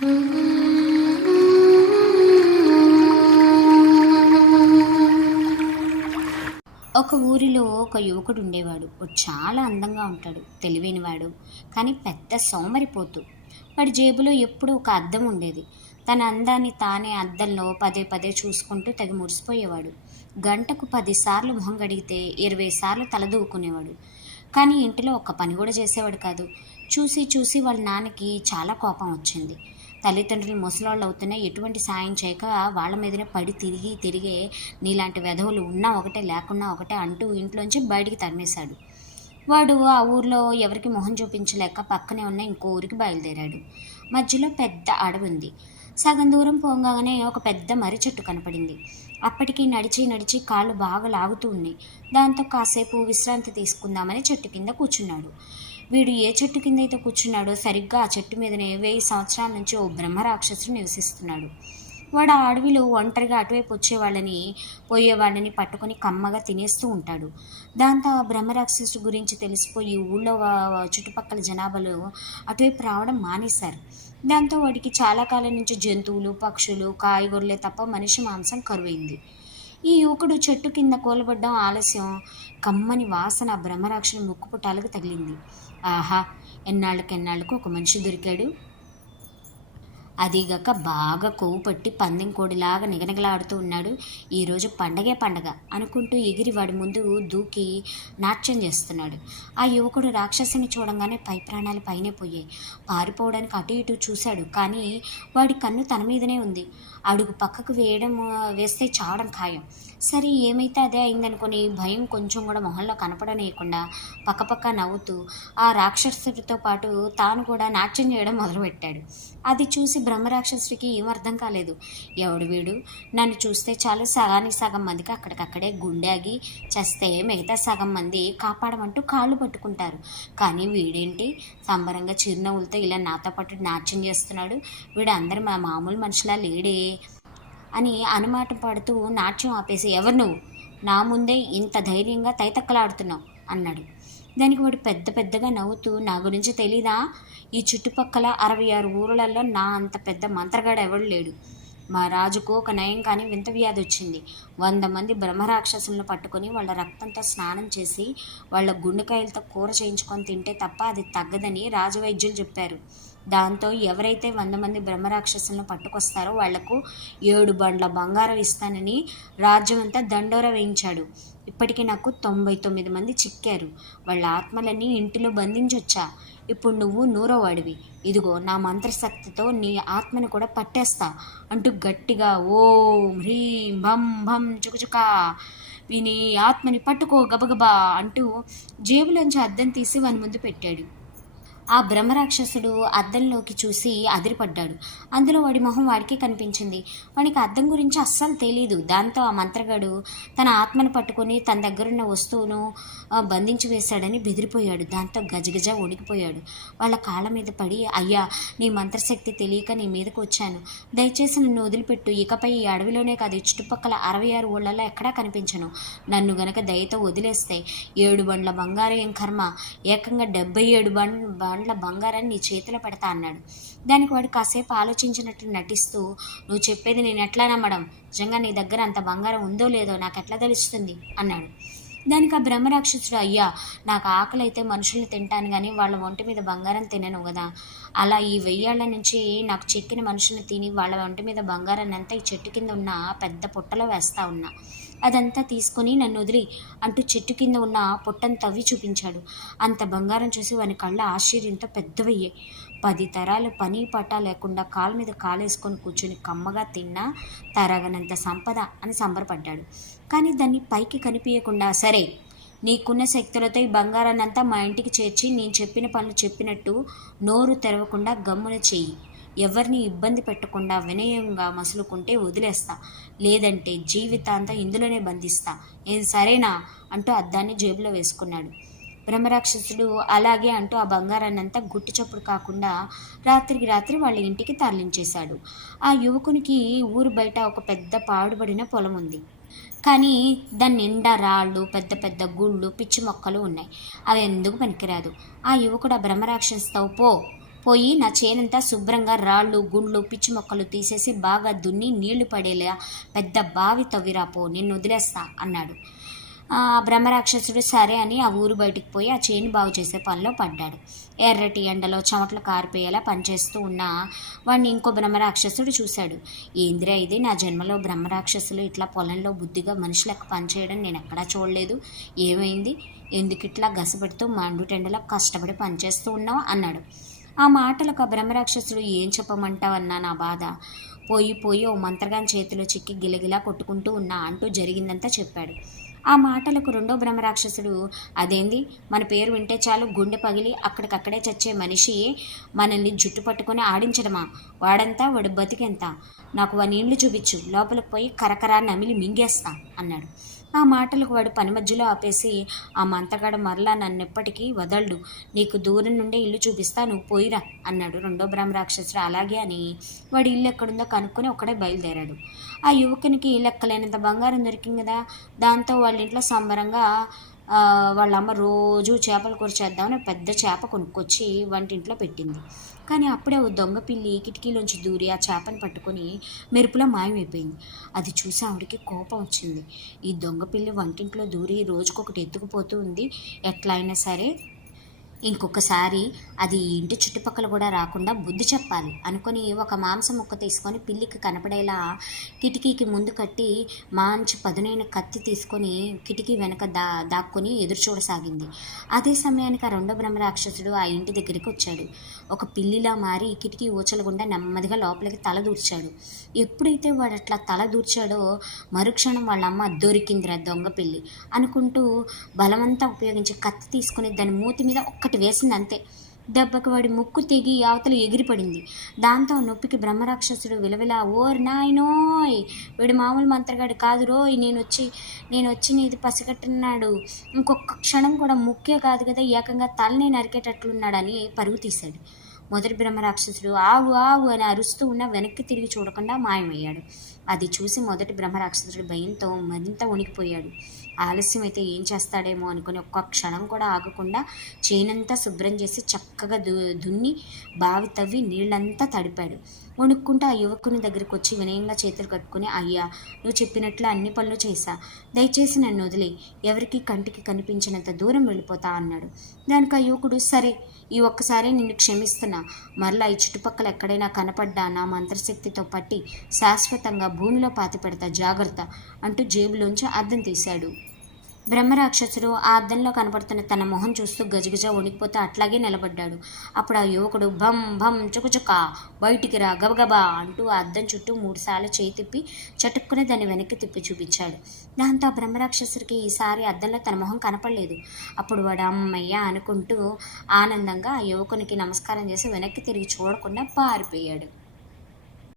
ఒక ఊరిలో ఒక యువకుడు ఉండేవాడు. చాలా అందంగా ఉంటాడు తెలివైనవాడు. కానీ పెద్ద సోమరిపోతు. వాడి జేబులో ఎప్పుడూ ఒక అద్దం ఉండేది. తన అందాన్ని తానే అద్దంలో పదే పదే చూసుకుంటూ తెగ మురిసిపోయేవాడు. గంటకు పదిసార్లు మొహం గడిగితే ఇరవై సార్లు తలదూకునేవాడు కానీ ఇంటిలో ఒక్క పని కూడా చేసేవాడు కాదు. చూసి చూసి వాళ్ళ నాన్నకి చాలా కోపం వచ్చింది. తల్లిదండ్రులు ముసలాళ్ళు అవుతున్నా ఎటువంటి సాయం చేయక వాళ్ళ మీదనే పడి తిరిగి తిరిగే నీలాంటి వెధవులు ఉన్నా ఒకటే లేకున్నా ఒకటే అంటూ ఇంట్లోంచి బయటికి తరిమేశాడు. వాడు ఆ ఊర్లో ఎవరికి మొహం చూపించలేక పక్కనే ఉన్న ఇంకో ఊరికి బయలుదేరాడు. మధ్యలో పెద్ద అడవి ఉంది. సగం దూరం పోగానే ఒక పెద్ద మర్రి చెట్టు కనపడింది. అప్పటికి నడిచి నడిచి కాళ్ళు బాగా లాగుతూ ఉన్నాయి. దాంతో కాసేపు విశ్రాంతి తీసుకుందామని చెట్టు కింద కూర్చున్నాడు. వీడు ఏ చెట్టు కింద అయితే కూర్చున్నాడో సరిగ్గా ఆ చెట్టు మీదనే వెయ్యి సంవత్సరాల నుంచి ఓ బ్రహ్మరాక్షసుడు నివసిస్తున్నాడు. వాడు ఆ అడవిలో ఒంటరిగా అటువైపు వచ్చేవాళ్ళని పోయేవాళ్ళని పట్టుకొని కమ్మగా తినేస్తూ ఉంటాడు. దాంతో ఆ బ్రహ్మరాక్షసు గురించి తెలిసిపోయి ఊళ్ళో చుట్టుపక్కల జనాభాలో అటువైపు రావడం మానేశారు. దాంతో వాడికి చాలా కాలం నుంచి జంతువులు పక్షులు కాయగూరలే తప్ప మనిషి మాంసం కరువైంది. ఈ యువకుడు చెట్టు కింద కోలబడ్డం ఆలస్యం కమ్మని వాసన ఆ బ్రహ్మరాక్షని ముక్కుపుటాలకు తగిలింది. ఆహా ఎన్నాళ్ళకెన్నాళ్ళకు ఒక మనిషి దొరికాడు? అదిగాక బాగా కొవ్వు పట్టి పందెం కోడిలాగా నిగనగలాడుతూ ఉన్నాడు. ఈరోజు పండగే పండగ అనుకుంటూ ఎగిరి వాడి ముందు దూకి నాట్యం చేస్తున్నాడు. ఆ యువకుడు రాక్షసుని చూడంగానే పై ప్రాణాలు పైనే పోయాయి. పారిపోవడానికి అటు ఇటు చూశాడు కానీ వాడి కన్ను తన మీదనే ఉంది. అడుగు పక్కకు వేయడం వేస్తే చావడం ఖాయం. సరే ఏమైతే అదే అయిందనుకొని భయం కొంచెం కూడా మొహంలో కనపడనేయకుండా పక్కపక్క నవ్వుతూ ఆ రాక్షసుడితో పాటు తాను కూడా నాట్యం చేయడం మొదలుపెట్టాడు. అది చూసి బ్రహ్మరాక్షసుడికి ఏం అర్థం కాలేదు. ఎవడు వీడు? నన్ను చూస్తే చాలు సగానికి సగం మందికి అక్కడికక్కడే గుండాగి చేస్తే మిగతా సగం మంది కాపాడమంటూ కాళ్ళు పట్టుకుంటారు. కానీ వీడేంటి? సంబరంగా చిరునవ్వులతో ఇలా నాతో పాటు నాట్యం చేస్తున్నాడు. వీడు అందరు మా మామూలు మనుషులా లేడే అని అనుమాట పడుతూ నాట్యం ఆపేసి ఎవరు నువ్వు? నా ముందే ఇంత ధైర్యంగా తైతక్కలాడుతున్నావు అన్నాడు. దానికి వాడు పెద్ద పెద్దగా నవ్వుతూ నా గురించి తెలీదా? ఈ చుట్టుపక్కల అరవై ఆరు ఊర్లలో నా అంత పెద్ద మంత్రగాడు ఎవడు లేడు. మా రాజుకు ఒక నయం కానీ వింత వ్యాధి వచ్చింది. వంద మంది బ్రహ్మరాక్షసులను పట్టుకొని వాళ్ళ రక్తంతో స్నానం చేసి వాళ్ళ గుండెకాయలతో కూర చేయించుకొని తింటే తప్ప అది తగ్గదని రాజవైద్యులు చెప్పారు. దాంతో ఎవరైతే వంద మంది బ్రహ్మరాక్షసులను పట్టుకొస్తారో వాళ్ళకు ఏడు బండ్ల బంగారం ఇస్తానని రాజ్యమంతా దండోర వేయించాడు. ఇప్పటికీ నాకు తొంభై తొమ్మిది మంది చిక్కారు. వాళ్ళ ఆత్మలన్నీ ఇంటిలో బంధించొచ్చా? ఇప్పుడు నువ్వు నూరవాడివి. ఇదిగో నా మంత్రశక్తితో నీ ఆత్మని కూడా పట్టేస్తా అంటూ గట్టిగా ఓం హ్రీం భం భం చుకచుకా విని ఆత్మని పట్టుకో గబగబా అంటూ జేబులోంచి అద్దం తీసి వాని ముందు పెట్టాడు. ఆ బ్రహ్మరాక్షసుడు అద్దంలోకి చూసి అదిరిపడ్డాడు. అందులో వాడి మొహం వాడికి కనిపించింది. వాడికి అద్దం గురించి అస్సలు తెలియదు దాంతో ఆ మంత్రగాడు తన ఆత్మను పట్టుకొని తన దగ్గరున్న వస్తువును బంధించి వేశాడని బెదిరిపోయాడు. దాంతో గజగజ ఒడిగిపోయాడు వాళ్ళ కాళ్ళ మీద పడి అయ్యా నీ మంత్రశక్తి తెలియక నీ మీదకు వచ్చాను. దయచేసి నన్ను వదిలిపెట్టు. ఇకపై ఈ అడవిలోనే కాదు చుట్టుపక్కల అరవై ఆరు ఊళ్ళల్లో ఎక్కడా కనిపించను. నన్ను గనక దయతో వదిలేస్తే ఏడు బండ్ల బంగారం ఏం కర్మ? ఏకంగా డెబ్బై ఏడు బండ్ బండ్ల బంగారాన్ని నీ చేతిలో పెడతా అన్నాడు. దానికి వాడు కాసేపు ఆలోచించినట్టు నటిస్తూ నువ్వు చెప్పేది నేను ఎట్లా నమ్మడం నిజంగా నీ దగ్గర అంత బంగారం ఉందో లేదో నాకు ఎట్లా తెలుస్తుంది? అన్నాడు. దానికి ఆ బ్రహ్మరాక్షసుడు అయ్యా నాకు ఆకలి అయితే మనుషుల్ని తింటాను కానీ వాళ్ళ ఒంటి మీద బంగారం తినను కదా. అలా ఈ వెయ్యేళ్ళ నుంచి నాకు చెక్కిన మనుషుల్ని తిని వాళ్ళ ఒంటి మీద బంగారాన్ని అంతా ఈ చెట్టు కింద ఉన్న పెద్ద పుట్టలో వేస్తా ఉన్నా. అదంతా తీసుకొని నన్ను వదిలి అంటూ చెట్టు కింద ఉన్న పొట్టను తవ్వి చూపించాడు. అంత బంగారం చూసి వాని కళ్ళ ఆశ్చర్యంతో పెద్దవయ్యాయి. పది తరాలు పని పట్టా లేకుండా కాలు మీద కాలేసుకొని కూర్చొని కమ్మగా తిన్నా తరగనంత సంపద అని సంబరపడ్డాడు. కానీ దాన్ని పైకి కనిపించకుండా సరే నీకున్న శక్తులతో ఈ బంగారాన్నంతా మా ఇంటికి చేర్చి నేను చెప్పిన పనులు చెప్పినట్టు నోరు తెరవకుండా గమ్మున చెయ్యి ఎవరిని ఇబ్బంది పెట్టకుండా వినయంగా మసులుకుంటే వదిలేస్తా. లేదంటే జీవితాంతం ఇందులోనే బంధిస్తా. ఏం సరేనా? అంటూ అద్దాన్ని జేబులో వేసుకున్నాడు. బ్రహ్మరాక్షసుడు అలాగే అంటూ ఆ బంగారాన్నంతా గుట్టు గుట్టి చప్పుడు కాకుండా రాత్రికి రాత్రి వాళ్ళ ఇంటికి తరలించేశాడు. ఆ యువకునికి ఊరు బయట ఒక పెద్ద పాడుబడిన పొలం ఉంది. కానీ దాని నిండా రాళ్ళు పెద్ద పెద్ద గుళ్ళు పిచ్చి మొక్కలు ఉన్నాయి. అవి ఎందుకు పనికిరాదు? ఆ యువకుడు ఆ బ్రహ్మరాక్షసుతో పో పోయి నా చేనంతా శుభ్రంగా రాళ్ళు గుండ్లు పిచ్చి మొక్కలు తీసేసి బాగా దున్ని నీళ్ళు పడేలా పెద్ద బావి తవ్విరా పో నిన్ను వదిలేస్తా అన్నాడు. ఆ బ్రహ్మరాక్షసుడు సరే అని ఆ ఊరు బయటికి పోయి ఆ చేను బాగు చేసే పనిలో పడ్డాడు. ఎర్రటి ఎండలో చెమటలు కారిపోయేలా పనిచేస్తూ ఉన్న వాడిని ఇంకో బ్రహ్మరాక్షసుడు చూశాడు. ఏందిరా ఇది? నా జన్మలో బ్రహ్మరాక్షసులు ఇట్లా పొలంలో బుద్ధిగా మనుషులకు పనిచేయడం నేను ఎక్కడా చూడలేదు. ఏమైంది? ఎందుకు ఇట్లా గసపెడుతూ మండుటెండలో కష్టపడి పనిచేస్తూ ఉన్నావు? అన్నాడు. ఆ మాటలకు ఆ బ్రహ్మరాక్షసుడు ఏం చెప్పమంటావన్నా నా బాధ? పోయి పోయి ఓ మంత్రగాని చేతిలో చిక్కి గిలగిలా కొట్టుకుంటూ ఉన్నా అంటూ జరిగిందంతా చెప్పాడు. ఆ మాటలకు రెండో బ్రహ్మరాక్షసుడు అదేంది? మన పేరు వింటే చాలు గుండె పగిలి అక్కడికక్కడే చచ్చే మనిషి మనల్ని జుట్టు పట్టుకొని ఆడించడమా? వాడంతా వాడు బతికెంత? నాకు వాని ఇండ్లు చూపించు లోపలికి పోయి కరకరా నమిలి మింగేస్తా అన్నాడు. ఆ మాటలకు వాడు పని మధ్యలో ఆపేసి ఆ మంతగాడు మరలా నన్నెప్పటికీ వదలడు. నీకు దూరం నుండే ఇల్లు చూపిస్తా నువ్వు పోయిరా అన్నాడు రెండో బ్రహ్మరాక్షసుడు అలాగే అని వాడి ఇల్లు ఎక్కడుందో కనుక్కొని ఒక్కడే బయలుదేరాడు. ఆ యువకునికి లెక్కలేనంత బంగారం దొరికింది కదా. దాంతో వాళ్ళ ఇంట్లో సంబరంగా వాళ్ళ అమ్మ రోజు చేపల కూర చేద్దామని పెద్ద చేప కొనుక్కొచ్చి వంటింట్లో పెట్టింది. కానీ అప్పుడే ఓ దొంగ పిల్లి కిటికీలోంచి దూరి ఆ చేపను పట్టుకొని మెరుపులా మాయమైపోయింది. అది చూసి ఆవిడకి కోపం వచ్చింది. ఈ దొంగ పిల్లి వంటింట్లో దూరి రోజుకొకటి ఎత్తుకుపోతూ ఉంది. ఎట్లా అయినా సరే ఇంకొకసారి అది ఈ ఇంటి చుట్టుపక్కల కూడా రాకుండా బుద్ధి చెప్పాలి. అనుకొని ఒక మాంసం ముక్క తీసుకొని పిల్లికి కనపడేలా కిటికీకి ముందు కట్టి మంచి పదునైన కత్తి తీసుకొని కిటికీ వెనక దా దాక్కొని ఎదురు చూడసాగింది. అదే సమయానికి ఆ రెండో బ్రహ్మరాక్షసుడు ఆ ఇంటి దగ్గరికి వచ్చాడు. ఒక పిల్లిలా మారి కిటికీ ఊచలగుండా నెమ్మదిగా లోపలికి తల దూర్చాడు. ఎప్పుడైతే వాడు అట్లా తల దూర్చాడో మరుక్షణం వాళ్ళ అమ్మ దొరికిందిరా దొంగ పిల్లి అనుకుంటూ బలమంతా ఉపయోగించి కత్తి తీసుకుని దాని మూతి మీద ఒక్క వేసింది అంతే దెబ్బకు వాడి ముక్కు తెగి అవతల ఎగిరిపడింది. దాంతో నొప్పికి బ్రహ్మరాక్షసుడు విలవిలా ఓర్ నాయనోయ్ వీడు మామూలు మంత్రగాడు కాదు రోయ్! నేను వచ్చి నేను వచ్చి నీది పసిగట్టున్నాడు. ఇంకొక క్షణం కూడా ముక్కే కాదు కదా ఏకంగా తలని నరికేటట్లున్నాడని పరుగు తీశాడు. మొదటి బ్రహ్మరాక్షసుడు ఆవు ఆవు అని అరుస్తూ ఉన్న వెనక్కి తిరిగి చూడకుండా మాయమయ్యాడు. అది చూసి మొదటి బ్రహ్మరాక్షసుడు భయంతో మరింత వణికిపోయాడు. ఆలస్యమైతే ఏం చేస్తాడేమో అనుకుని ఒక్క క్షణం కూడా ఆగకుండా చేనంతా శుభ్రం చేసి చక్కగా దు దున్ని బావి తవ్వి నీళ్ళంతా తడిపాడు. వణుక్కుంటూ ఆ యువకుని దగ్గరికి వచ్చి వినయంగా చేతులు కట్టుకుని అయ్యా నువ్వు చెప్పినట్లు అన్ని పనులు చేశా. దయచేసి నన్ను వదిలే. ఎవరికి కంటికి కనిపించినంత దూరం వెళ్ళిపోతా అన్నాడు. దానికి ఆ యువకుడు సరే ఈ ఒక్కసారి నిన్ను క్షమిస్తున్నా. మరలా ఈ చుట్టుపక్కల ఎక్కడైనా కనపడ్డా నా మంత్రశక్తితో పట్టి శాశ్వతంగా భూమిలో పాతి పెడతా జాగ్రత్త అంటూ జేబులోంచి అద్దం తీశాడు. బ్రహ్మరాక్షసుడు ఆ అద్దంలో కనపడుతున్న తన మొహం చూస్తూ గజగజ వణికిపోతే అట్లాగే నిలబడ్డాడు. అప్పుడు ఆ యువకుడు భం భం చుకచుక బయటికి రా గబగబా అంటూ ఆ అద్దం చుట్టూ మూడుసార్లు చేయి తిప్పి చటుక్కునే దాన్ని వెనక్కి తిప్పి చూపించాడు. దాంతో ఆ బ్రహ్మరాక్షసుడికి ఈసారి అద్దంలో తన మొహం కనపడలేదు. అప్పుడు వాడు అమ్మయ్య అనుకుంటూ ఆనందంగా ఆ యువకునికి నమస్కారం చేసి వెనక్కి తిరిగి చూడకుండా పారిపోయాడు.